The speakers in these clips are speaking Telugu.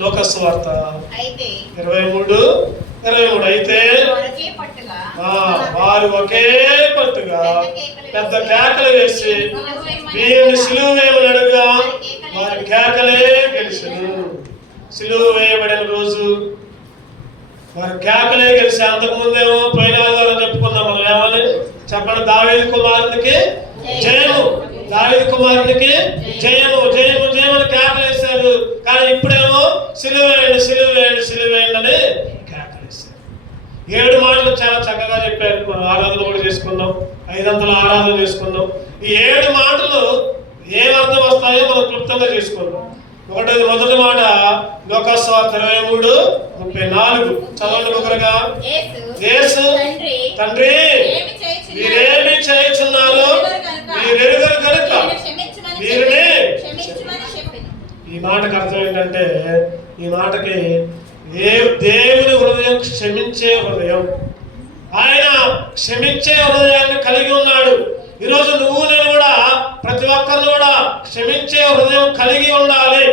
లోకాసు వార్త 23:23. అయితే వారు ఒకే పట్టుగా పెద్ద కేకలు వేసి వీరిని సిలువ వేయమని అడుగుగా వారి కేకలే గెలిచెను. సిలువ వేయబడిన రోజు వారి కేకలే గెలిచి, అంతకుముందేమో పోయిన ఆదివారం చెప్పుకున్నాం మనం ఏమని చెప్పండి, దావీదు కుమారునికి జయము, దావీదు కుమారునికి జయము, జయము, జయమని కేకలు వేశారు. కానీ ఇప్పుడేమో సిలువ వేయండి, సిలువ వేయండి, సిలువ వేయండి అని కేకలు వేశారు. 7 మాటలు చాలా చక్కగా చెప్పారు. మనం ఆరాధన కూడా చేసుకుందాం, 500 ఆరాధన చేసుకుందాం. ఈ 7 మాటలు ఏమర్థం వస్తాయో మనం క్లుప్తంగా చేసుకుందాం. మొదటి మాట లోకాసు వార్త 23:34. చదవండి ఒకరుగా. యేసు తండ్రి మీరేమి చేయుచున్నారో మీరెరుగరు కనుక వీరిని. ఈ మాటకు అర్థం ఏంటంటే, ఈ మాటకి దేవుని హృదయం క్షమించే హృదయం. ఆయన క్షమించే హృదయాన్ని కలిగి ఉన్నాడు. ఈరోజు నువ్వు నేను కూడా ప్రతి ఒక్కరిని కూడా క్షమించే హృదయం కలిగి ఉండాలి.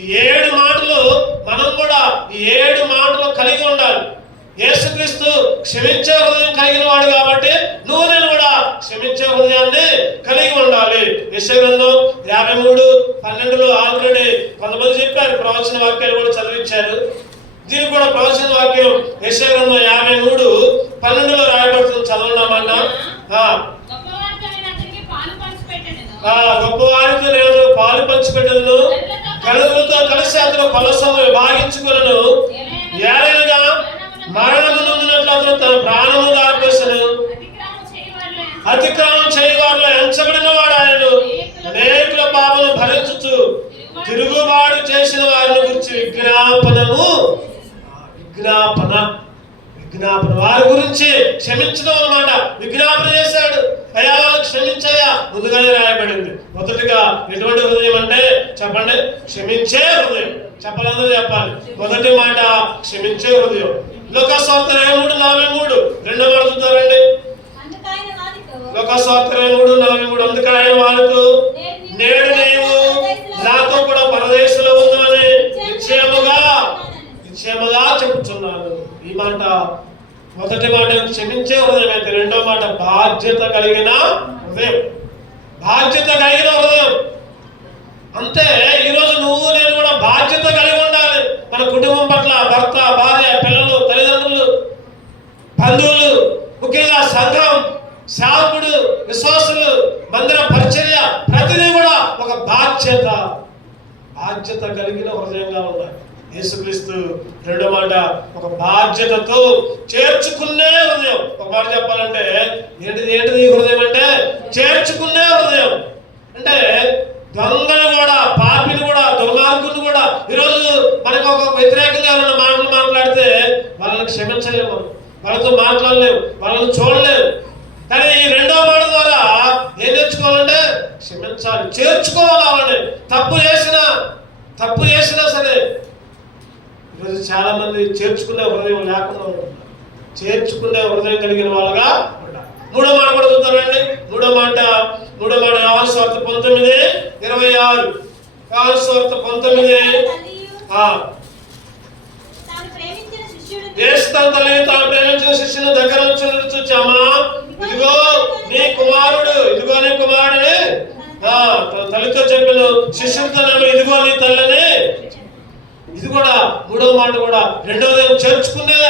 ఈ 7 మాటలు మనం కూడా ఈ 7 మాటలు కలిగి ఉండాలి. యేసుక్రీస్తు క్షమించే హృదయం కలిగిన వాడు కాబట్టి నువ్వు నేను కూడా క్షమించే హృదయాన్ని కలిగి ఉండాలి. యెషయా గ్రంథం 53:12 ఆల్రెడీ కొంతమంది చెప్పారు, ప్రవచన వాక్యాలు కూడా చదివించారు. దీనికి కూడా ప్రవచన వాక్యం యెషయా గ్రంథం 53:12 రాయబడుతుంది. చదవడామన్నా, గొప్పవారితో నేను పాలు పంచిపెట్టను, కనులతో కలిసి అతను కొలసము విభాగించుకును, ఏలైనగా మరణము నొందినట్లు అతను తన ప్రాణము దారిపోసెను. అతిక్రమం చేయవారిలో ఎంచబడిన వాడు ఆయనను, అనేకుల పాపను భరించుచు తిరుగుబాటు చేసిన వారిని గురించి విజ్ఞాపన వారి గురించి క్షమించడం అన్నమాట. విజ్ఞాపన చేశాడు, అయ్యా వాళ్ళకి క్షమించయ్యా, ముందుగానే రాయబడింది. మొదటిగా ఎటువంటి హృదయం అంటే చెప్పండి, క్షమించే హృదయం. చెప్పాలందరూ చెప్పాలి. మొదటి మాట క్షమించే హృదయం. లోకాసు వార్త 23:43. రెండో మాట చూద్దారండి. లోకాసు వార్త 23:43. అందుకు ఆయన వారితో, నేడు నీవు నాతో కూడా పరదేశంలో ఉందని నిశ్చయముగా చెప్పుచున్నాను. ఈ మాట మొదటి మాట క్షమించే హృదయం అయితే, రెండో మాట బాధ్యత కలిగిన హృదయం. బాధ్యత కలిగిన హృదయం అంటే ఈరోజు నువ్వు నేను కూడా బాధ్యత కలిగి ఉండాలి. మన కుటుంబం పట్ల, భర్త, భార్య, పిల్లలు, తల్లిదండ్రులు, బంధువులు, ముఖ్యంగా సంఘం, సేవకుడు, విశ్వాసులు, మందిర పరిచర్య, ప్రతిదీ కూడా ఒక బాధ్యత కలిగిన హృదయంగా ఉండాలి. యేసుక్రీస్తు రెండో మాట ఒక బాధ్యతతో చేర్చుకునే హృదయం. ఒక మాట చెప్పాలంటే ఏంటిది ఈ హృదయం అంటే చేర్చుకునే హృదయం. అంటే దొంగను కూడా, పాపిని కూడా, దుర్మార్గుని కూడా ఈరోజు మనకు ఒక వ్యతిరేకంగా ఉన్న మాటలు మాట్లాడితే వాళ్ళని క్షమించలేము, వాళ్ళతో మాట్లాడలేము, వాళ్ళని చూడలేము. కానీ ఈ రెండో మాట ద్వారా ఏం నేర్చుకోవాలంటే క్షమించాలి, చేర్చుకోవాలి. వాళ్ళని తప్పు చేసినా సరే. ఈరోజు చాలా మంది చేర్చుకునే హృదయం లేకుండా ఉంటున్నారు. చేర్చుకునే హృదయం కలిగిన వాళ్ళగా ఉండాలి. మూడో మాట కూడా చూద్దామండి. మూడో మాట యోహాను సువార్త 19:26. యోహాను సువార్త 19. యేసు తన తల్లిని తాను ప్రేమించిన శిష్యుని దగ్గర చూచామా, ఇదిగో నీ కుమారుడిని తల్లితో చెప్పిన శిష్యుడితో, ఇదిగో నీ తల్లిని. ఇది కూడా మూడవ మాట కూడా. రెండవది చేర్చుకునే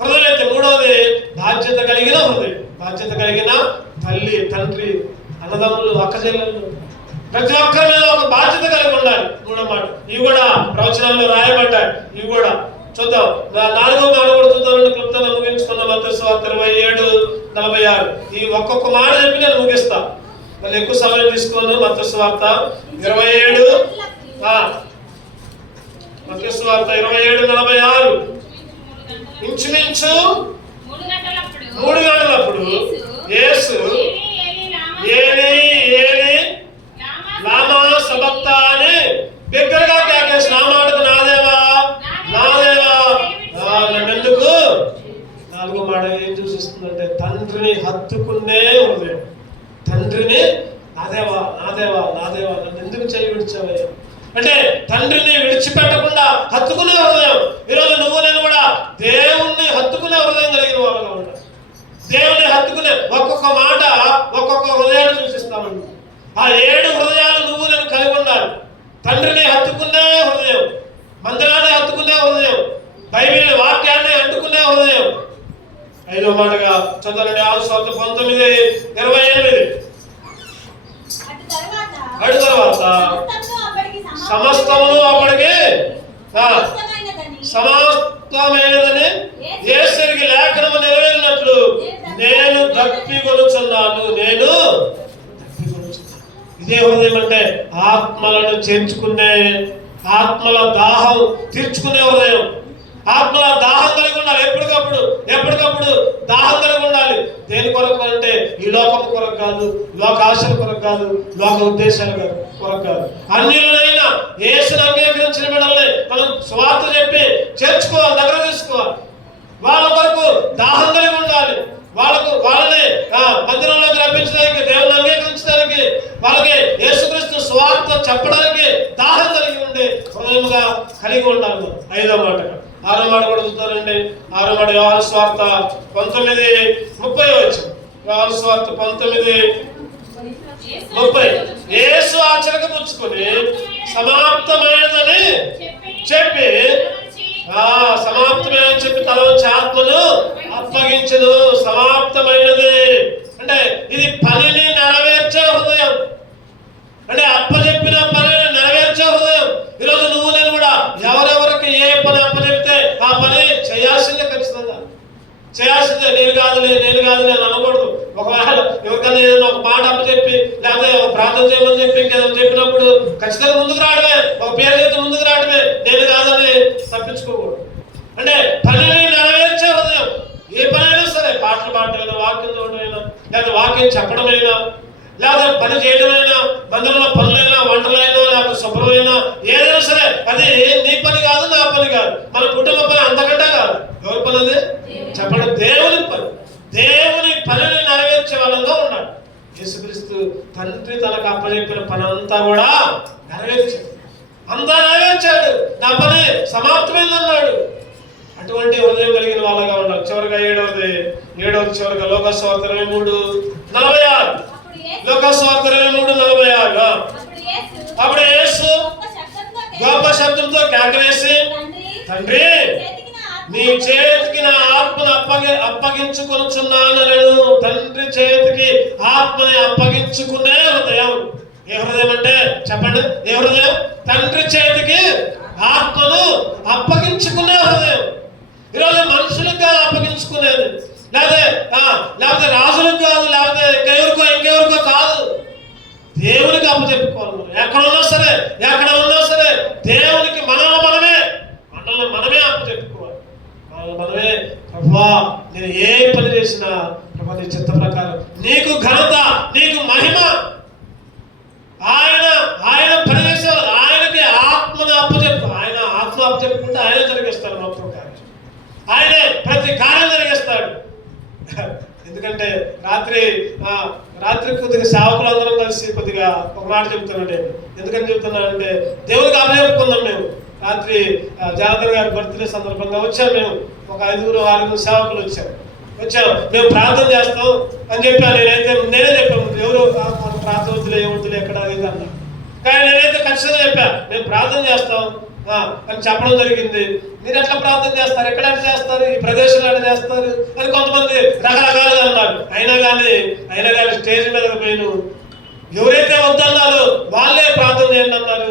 హృదయం అయితే, మూడవది బాధ్యత కలిగిన హృదయం. బాధ్యత కలిగిన తల్లి, తండ్రి, అన్నదమ్ములు, అక్కచెల్లెళ్ళు, ప్రతి ఒక్కరి మీద ఒక బాధ్యత కలిగి ఉండాలి. మూడో మాట. ఇవి కూడా ప్రవచనాల్లో రాయబడ్డాయి. ఇవి కూడా చూద్దాం. 4వ మాట కూడా చూద్దాం. క్లుప్తంగా ముగించుకున్నాం. మత్తయి సువార్త 27:46. ఈ ఒక్కొక్క మాట చెప్పి నేను ముగిస్తా, మళ్ళీ ఎక్కువ సమయం తీసుకోను. మత్తయి సువార్త 27. మత్తయి సువార్త 27:46. ఇంచుమించు 3 గంటలప్పుడు యేసు ఏలీ ఏలీ లామా సబక్తాని బిగ్గరగా కేకేసి, నా మాటకు నా దేవా నన్నెందుకు. 4వ మాట ఏం చూసిస్తుందంటే తండ్రిని హత్తుకునే హృదయం. తండ్రిని నా దేవా నన్ను ఎందుకు చేయి విడిచావయ్యా అంటే తండ్రిని విడిచిపెట్టకుండా హత్తుకునే హృదయం. ఈరోజు నువ్వు నేను కూడా దేవుణ్ణి హత్తుకునే హృదయం కలిగిన వాళ్ళగా ఉండాలి. దేవుణ్ణి హత్తుకునే ఒక్కొక్క మాట ఒక్కొక్క హృదయాన్ని సూచిస్తామండి. ఆ 7 హృదయాలు నువ్వు నేను కలిగి ఉండాలి. తండ్రిని హత్తుకునే హృదయం, మందిరాన్ని హత్తుకునే హృదయం, బైబిల్ వాక్యాన్ని అంటుకునే హృదయం. 5వ మాటగా చదవండి. 19:28. అటు తర్వాత సమస్తమును అప్పటికి సమస్తమైనదని యేసుకి లేఖనము నెరవేరినట్లు నేను దప్పికొనుచున్నాను. ఇదే హృదయం అంటే ఆత్మలను చేర్చుకునే, ఆత్మల దాహం తీర్చుకునే హృదయం. ఆత్మల దాహం కలిగి ఉండాలి. ఎప్పటికప్పుడు దాహం కలిగి ఉండాలి. దేని కొరకు అంటే ఈ లోకం కొరకు కాదు, లోక ఆశల కొరకు కాదు, లోక ఉద్దేశాల కొరకు కాదు. అన్యులైనా యేసును అంగీకరించిన బిడ్డల్ని మనం స్వార్థ చెప్పి చేర్చుకోవాలి, దగ్గర తీసుకోవాలి. వాళ్ళ కొరకు దాహం కలిగి ఉండాలి. వాళ్ళని మందిరంలోకి రప్పించడానికి, దేవుని అంగీకరించడానికి, వాళ్ళకి యేసుక్రీస్తు స్వార్థ చెప్పడానికి దాహం కలిగి ఉండే హృదయముగా కలిగి ఉండాలి. 5వ మాటగా 6వ మాట కూడా చూస్తారండి. 6వ మాట యోహాను సువార్త 19:30. యోహాను సువార్త 19:30. యేసు ఆచరణకు పుచ్చుకొని సమాప్తమైనదని చెప్పి సమాప్తమైనని చెప్పి తన ఆత్మను అప్పగించను. సమాప్తమైనది అంటే ఇది పనిని నెరవేర్చే హృదయం, అంటే అప్పచెప్పిన పనిని నెరవేర్చే హృదయం. ఈరోజు నువ్వు నేను కూడా ఎవరెవరికి ఏ పని అప్పచెప్తే ఆ పని చేయాల్సిందే, ఖచ్చితంగా చేయాల్సిందే. నేను కాదులే అని అనకూడదు. ఒకవేళ ఎవరికైనా ఏదైనా ఒక మాట అప్పచెప్పి లేకపోతే ఒక ప్రార్థన చేయమని చెప్పి ఇంకేదైనా చెప్పినప్పుడు ఖచ్చితంగా ముందుకు రావడమే, ఒక పేరు చేతి ముందుకు రావడమే, నేను కాదని తప్పించుకోకూడదు. అంటే పనిని నెరవేర్చే హృదయం. ఏ పనైనా సరే, పాటలు పాడటమైనా, వాక్యం చదవడమైనా, లేదా వాక్యం చెప్పడమైనా, లేదా పని చేయడమైనా, మందిరంలో పనులైనా, వంటలైనా, లేకపోతే శుభ్రమైనా, ఏదైనా సరే అది నీ పని కాదు, నా పని కాదు, మన కుటుంబ పని అంతకంటే కాదు. ఎవరి పని అది? చెప్పడం దేవుని పని. దేవుని పనిని నెరవేర్చే వాళ్ళంగా ఉండాలి. యేసుక్రీస్తు తండ్రి తనకు అప్పచెప్పిన పని అంతా కూడా నెరవేర్చాడు. అంతా నెరవేర్చాడు. నా పని సమాప్తమైందన్నాడు. అటువంటి హృదయం కలిగిన వాళ్ళగా ఉండాలి. చివరిగా 7వది చివరిగా లోకస్వార్త 23:46. లోకస్వార్త 23:46. అప్పుడు యేసు గొప్ప శబ్దంతో కేకవేసి, తండ్రి నీ చేతికి నా ఆత్మను అప్పగించుకొనుచున్నాను. తండ్రి చేతికి ఆత్మని అప్పగించుకునే హృదయం. ఏ హృదయం అంటే చెప్పండి, ఏ హృదయం? తండ్రి చేతికి ఆత్మను అప్పగించుకునే హృదయం. ఈరోజు మనుషులకు కాదు అప్పగించుకునేది, లేకపోతే రాజులకు కాదు, లేకపోతే ఇంకెవరికో కాదు, దేవునికి అప్పచెప్పుకోవాలి. ఎక్కడ ఉన్నా సరే దేవునికి మనమే అప్పచెప్పుకోవాలి. మనమే ప్రభువా, నేను ఏ పని చేసినా ప్రభు నీ చిత్త ప్రకారం నీకు ఘనత, నీకు మహిమ. ఆయన పని చేసేవారు. ఆయనకి ఆత్మను అప్పచెప్పు. ఆయన ఆత్మ అప్పచెప్పుకుంటే ఆయన జరిగిస్తాడు మొత్తం కార్యం. ఆయనే ప్రతి కార్యం జరిగిస్తాడు. ఎందుకంటే రాత్రి కొద్దిగా సేవకులు అందరం కలిసి కొద్దిగా ఒక మాట చెప్తానండి. ఎందుకని చెప్తున్నానంటే దేవునికి అప్పచెప్పుకుందాం. మేము రాత్రి జానకర్ గారి బర్త్డే సందర్భంగా వచ్చాం. మేము ఒక 5-6 సేవకులు వచ్చాం. మేము ప్రార్థన చేస్తాం అని చెప్పాను. నేనే చెప్పాను, ఎవరు ప్రార్థన వద్దులే, ఏమవుతులే, ఎక్కడ అది అన్నా. కానీ నేనైతే ఖచ్చితంగా చెప్పాను, మేము ప్రార్థన చేస్తాం అని చెప్పడం జరిగింది. మీరు ఎట్లా ప్రార్థన చేస్తారు, ఎక్కడ చేస్తారు, ఈ ప్రదేశంలో ఎట్లా చేస్తారు అని కొంతమంది రకరకాలుగా అన్నారు. అయినా కానీ స్టేజ్ మీదకి పోయిను. ఎవరైతే వద్దన్నారో వాళ్ళే ప్రార్థన చేయండి అన్నారు.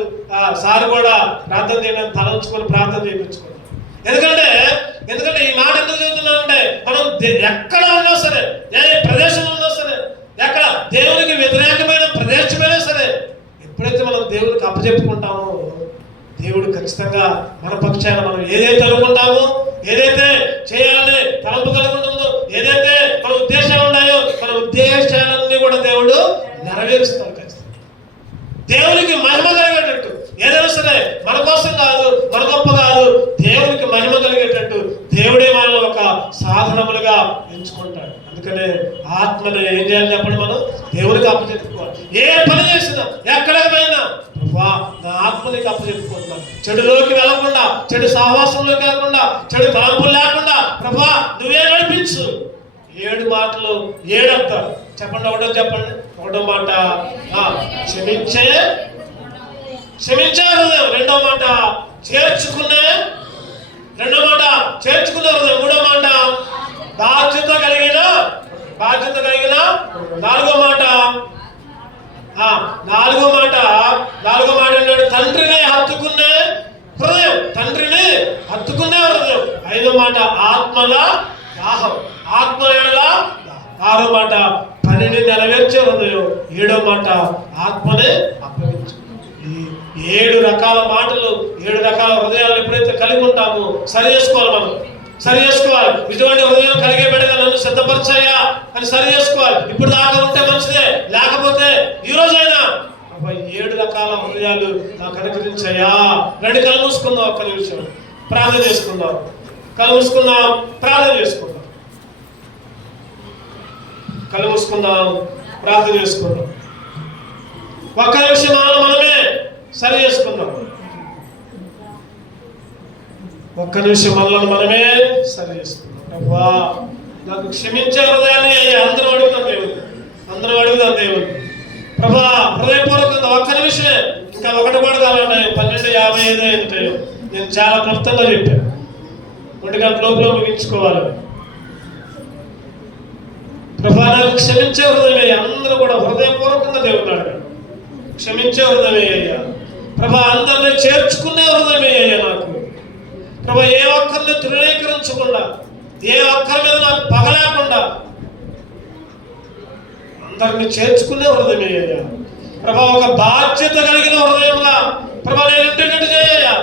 సార్ కూడా ప్రార్థన చేయడానికి తలంచుకొని ప్రార్థన చేయించుకున్నారు. ఎందుకంటే ఈ మాట ఎందుకు చెబుతున్నానంటే, మనం ఎక్కడ ఉన్నా సరే, ఏ ప్రదేశంలో ఉన్నా సరే, ఎక్కడ దేవునికి వ్యతిరేకమైన ప్రదేశమైనా సరే, ఎప్పుడైతే మనం దేవునికి అప్పచెప్పుకుంటామో దేవుడు ఖచ్చితంగా మన పక్షాన మనం ఏదైతే అనుకుంటామో, ఏదైతే చేయాలని తలంపు కలిగి ఉంటుందో, ఏదైతే మన ఉద్దేశాలు ఉన్నాయో, మన ఉద్దేశాలన్నీ కూడా దేవుడు నెరవేరుస్తాడు. ఖచ్చితంగా దేవునికి మహిమ కలిగేటట్టు, ఏదైనా సరే మన కోసం కాదు, మన గొప్ప కాదు, దేవునికి మహిమ కలిగేటట్టు దేవుడే మనల్ని ఒక సాధనములుగా ఎంచుకుంటాడు. అందుకనే ఆత్మని ఏం చేయాలి చెప్పండి, మనం దేవునికి అప్పచెప్పుకోవాలి. ఏ పని చేసినా, ఎక్కడికి పోయినా, నా ఆత్మనికి అప్పచెప్పుకోవాలి. మర్చిపోతున్నా. చెడులోకి వెళ్ళకుండా, చెడు సహవాసంలోకి వెళ్ళకుండా, చెడు తలంపులు లేకుండా ప్రభా నువ్వే నడిపించు. 7 మాటలు 7 అర్థాలు చెప్పండి. ఒకటో మాట క్షమించే హృదయం. రెండో మాట చేర్చుకునే హృదయం. మూడో మాట బాధ్యత కలిగిన. నాలుగో మాట అన్నాడు తండ్రిని హత్తుకునే హృదయం. 5వ మాట ఆత్మల దాహం. ఆత్మ ఎడల. 6వ మాట పనిని నెరవేర్చే హృదయం. 7వ మాట ఆత్మనే అప్పగించు. ఈ 7 రకాల మాటలు, 7 రకాల హృదయాలను ఎప్పుడైతే కలిగి ఉంటామో సరి చేసుకోవాలి. ఇటువంటి హృదయం కలిగే బిడ్డగా నన్ను సిద్ధపరిచాయా అని సరి చేసుకోవాలి. ఇప్పుడు దాకా ఉంటే మంచిదే, లేకపోతే ఈ రోజైనా 7 రకాల హృదయాలు నాకు అనుగ్రహించాయా. 2 కళ్ళు మూసుకుందాం, ఒక్క నిమిషం ప్రార్థన చేసుకుందాం. కళ్ళు మూసుకుందాం, ప్రార్థన చేసుకుందాం. ఒక్క నిమిషం మనమే సరి చేసుకుందాం. ఒక్క నిమిషం మనమే సరి చేసుకుందాం. ప్రభా నాకు క్షమించే హృదయాన్ని అందరూ అడుగుదాం దేవుడు. ప్రభా హృదయపూర్వకంగా ఒక్క నిమిషమే. ఇంకా ఒకటి కూడా కావాలంటే 12:55 అంటే నేను చాలా క్లుప్తంగా చెప్పాను. 1 గంట లోపల ముగించుకోవాలి. ప్రభా నాకు క్షమించే హృదయమే. అందరూ కూడా హృదయపూర్వకంగా దేవుడు అడగండి. క్షమించే హృదయమే అయ్యా ప్రభా. అందరినీ చేర్చుకునే హృదయమే అయ్యా నాకు. ప్రభా ఏ ఒక్కరిని తృణీకరించకుండా, ఏ ఒక్కరి మీద నాకు పగ లేకుండా అందరిని చేర్చుకునే హృదయమే అయ్యా ప్రభా. ఒక బాధ్యత కలిగిన హృదయంగా ప్రభా నేను ఉండేటట్టు చేయ్యా.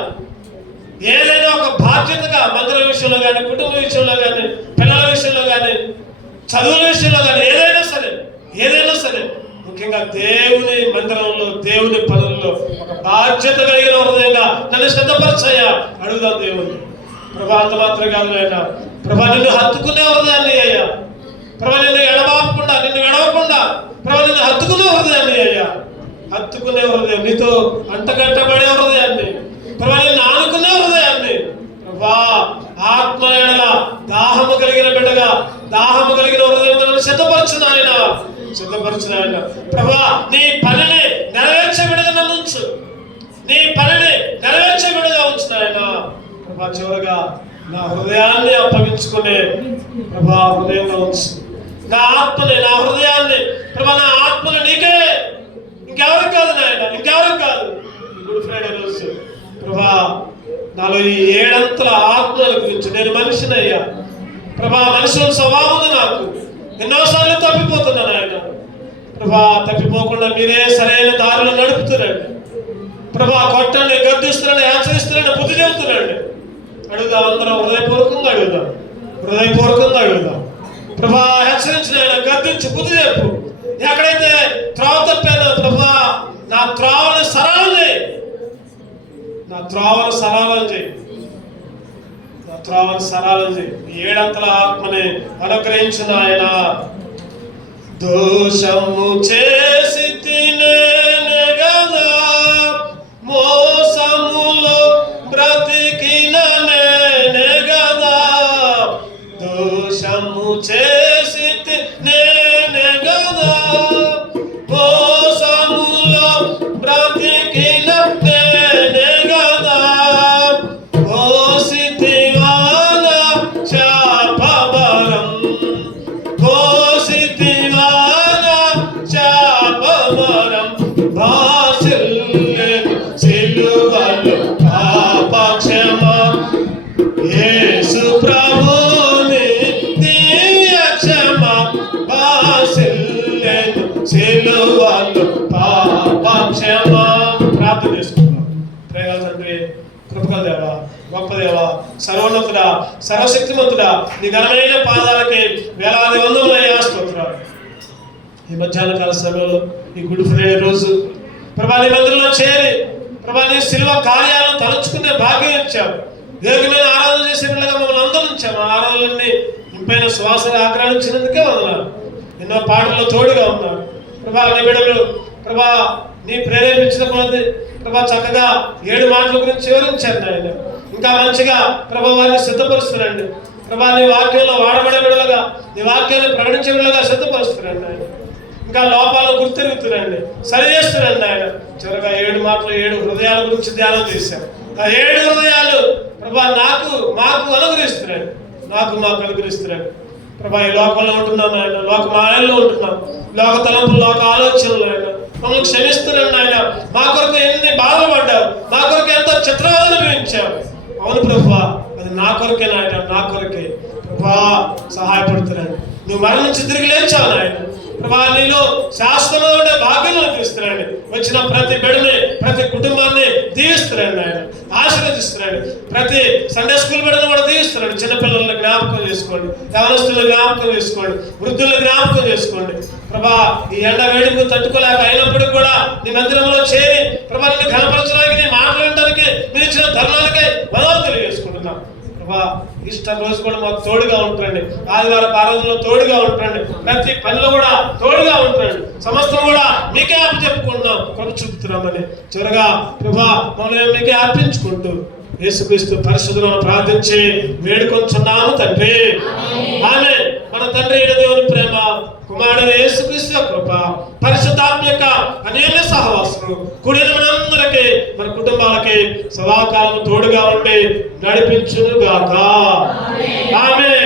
ఏదైనా ఒక బాధ్యతగా మందిర విషయంలో కానీ, కుటుంబ విషయంలో కానీ, పిల్లల విషయంలో కానీ, చదువుల విషయంలో కానీ ఏదైనా సరే ముఖ్యంగా దేవుని మందిరంలో, దేవుని పనుల్లో ఒక బాధ్యత కలిగిన హృదయంగా నన్ను సిద్ధపరచయ్యా. అడుగుదాం దేవుని. ప్రభా అంత మాత్రం కాదు నాయన ప్రభా, నిన్ను హత్తుకునే హృదయాన్ని అయ్యా ప్రభా. నిన్ను ఎడవకుండా ప్రభా నిన్ను హత్తుకునే హృదయాన్ని అయ్యా. హత్తుకునే హృదయం, నీతో అంటగట్టబడే హృదయాన్ని ప్రభా, నిన్ను ఆనుకునే హృదయాన్ని ప్రభా. ఆత్మ ఎడల దాహము కలిగిన బిడ్డగా, దాహము కలిగిన హృదయం సిద్ధపరచు నాయన ప్రభా. నీ పనిని నెరవేర్చే బిడ్డగా నన్ను ఉంచు. ఉంచు నాయన ప్రభా. చివరగా నా హృదయాన్ని అప్పగించుకునే ప్రభా హృదయంలో ఉంచు. నా ఆత్మని, నా హృదయాన్ని ప్రభా, నా ఆత్మని నీకే, ఇంకెవరికి కాదు నాయన, ఇంకెవరికి కాదు. గుడ్ ఫ్రైడే రోజు ప్రభా నాలో ఈ 7 అంతల ఆత్మల గురించి. నేను మనిషిని అయ్యా ప్రభా. మనుషుల స్వభావం నాకు ఎన్నోసార్లు తప్పిపోతున్నాను ఆయన ప్రభా. తప్పిపోకుండా మీరే సరైన దారిలో నడుపుతున్నాండి ప్రభా. కొట్టండి, గద్దిస్తున్నాండి, హెచ్చరిస్తున్నాండి, బుద్ధి చెబుతున్నాండి. అడుగుదాం, అందరం హృదయపూర్వకంగా అడుగుదాం ప్రభా. హెచ్చరించిన ఆయన గద్దించి బుద్ధి చెప్పు. ఎక్కడైతే త్రోవ తప్పానో ప్రభా, నా త్రోవని సరళం చేయి. నా త్రోవను సరళం చేయి. 7 అంతల ఆత్మని అనుగ్రహించిన ఆయన. దోషము చేసి తినేనే గదా, మోసములో బ్రతికిన నేనే గదా. దోషము చేసి తినేనే గదా, మోసములో బ్రతికిన నేనే గదా. ప్రార్థన చేసుకుందాం. ప్రేమ తండ్రి, కృపగల దేవా, గొప్ప దేవా, సర్వోన్నతుడా, సర్వశక్తిమంతుడా, నీ ఘనమైన పాదాలకి వేలాది వందములయ్యా స్తోత్రాలు. ఈ మధ్యాహ్న కాల సమయంలో ఈ గుడ్ ఫ్రైడే రోజు ప్రభా నీ మందిరంలో చేరి ప్రభా నీ శిలువ కార్యాలను తలుచుకునే భాగ్యం ఇచ్చావు. దేవుని ఆరాధన చేసే పిల్లగా మమ్మల్ని అందరూ ఉంచాము. ఆరాధనలన్నీ ఇంపైన శ్వాసను ఆక్రమించినందుకే వందనాలు. ఎన్నో పాటల్లో తోడుగా ఉన్నారు ప్రభా. నీ బిడ్డలు ప్రభా నీ ప్రేరేపించిన కొలది ప్రభా చక్కగా 7 మాటల గురించి వివరించారు నాయన. ఇంకా మంచిగా ప్రభా వారిని సిద్ధపరుస్తున్నారండి ప్రభా. నీ వాక్యంలో వాడబడే విడలుగా, నీ వాక్యాన్ని ప్రకటించే విడలుగా సిద్ధపరుస్తున్నారండి ఆయన. ఇంకా లోపాలను గుర్తెరుగుతున్నారండి, సరి చేస్తున్నారండి ఆయన. చివరిగా 7 మాటలు 7 హృదయాల గురించి ధ్యానం చేశారు. ఆ 7 హృదయాలు ప్రభా మాకు అనుగ్రహిస్తున్నాడు, మాకు అనుగ్రహిస్తున్నాడు ప్రభా. ఈ లోకంలో ఉంటున్నాం ఆయన, లోక మాయల్లో ఉంటున్నాం, లోక తలంపులు, లోక ఆలోచనలు ఆయన. మమ్మల్ని క్షమిస్తున్నాడు ఆయన. మా కొరకు ఎన్ని బాధలు పడ్డావు, మా కొరకు ఎంతో చిత్రవేదన అనుభవించావు. అవును ప్రభా, అది నా కొరకే నాయన, నా కొరకే ప్రభా. సహాయపడుతున్నాడు. నువ్వు మరణం నుంచి తిరిగి లేచావు నాయన ప్రభా. నీలో శాశ్వతంగా ఉండే భాగ్యం అనిపిస్తున్నాడు. వచ్చిన ప్రతి బిడ్డని, ప్రతి కుటుంబాన్ని దీవిస్తున్నాడు ఆయన, ఆశీర్వదిస్తున్నాడు. ప్రతి సండే స్కూల్ బిడ్డను కూడా దీవిస్తున్నాడు. చిన్నపిల్లలను జ్ఞాపకం చేసుకోండి, యవనస్తులను జ్ఞాపకం చేసుకోండి, వృద్ధులను జ్ఞాపకం చేసుకోండి ప్రభా. ఈ ఎండ వేడికి తట్టుకోలేక అయినప్పటికీ కూడా నీ మందిరంలో చేరి ప్రభా నిన్ను కనపరచడానికి, నీ మాట్లాడటానికి మీరు ఇచ్చిన ధర్మాలకై మనోలు తెలియజేసుకుంటున్నాం ప్రభా. ఈస్టర్ రోజు కూడా మాకు తోడుగా ఉంటుండండి, ఆదివారం ఆరాధనలో తోడుగా ఉంటుండండి, ప్రతి పనిలో కూడా తోడుగా ఉంటుండండి. సమస్తం కూడా మీకే అప్పచెప్పుకుంటున్నాం, కృప చూపుతున్నామని. చివరగా ప్రభా మమ్మల్ని మీకే అర్పించుకుంటూ యేసుక్రీస్తు పరిశుద్ధులను ప్రార్థించి వేడుకొంచున్నాము తండ్రి. ఆమేన్. మన తండ్రి అయిన దేవుని ప్రేమ, కుమారుడైన యేసుక్రీస్తు కృప, పరిశుద్ధాత్మ యొక్క అనేక సహవాసము కూడిన మనందరికీ, మన కుటుంబాలకి సదాకాలం తోడుగా ఉండి నడిపించును గాక. ఆమేన్.